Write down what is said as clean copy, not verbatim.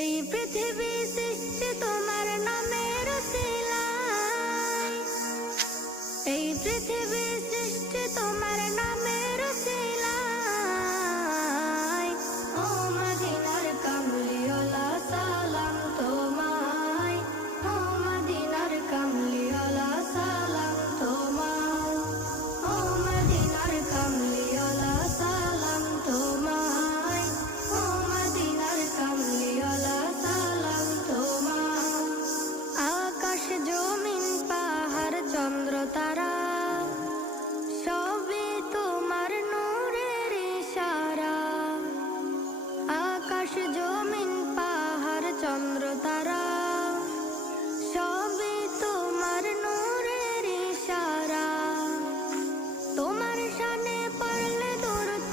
এই পৃথিবী সৃষ্টি তোমার নামের উসিলায়, এই পৃথিবী সৃষ্টি তোমার নামের উসিলায়। ও মদিনার কামলিওয়ালা সালাম তোমায়, ও মদিনার কামলিওয়ালা সালাম তোমায়, ও মদিনার কামলিওয়ালা সালাম তোমায়, ও মদিনার কামলিওয়ালা সালাম তোমায়। আকাশ জমিন পাহাড় চন্দ্র তারা সবই তোমার নূরের ইশারা। আকাশ জমিন পাহাড় চন্দ্র তারা সবই তোমার নূরের ইশারা। তোমার শানে পড়লে দরুদ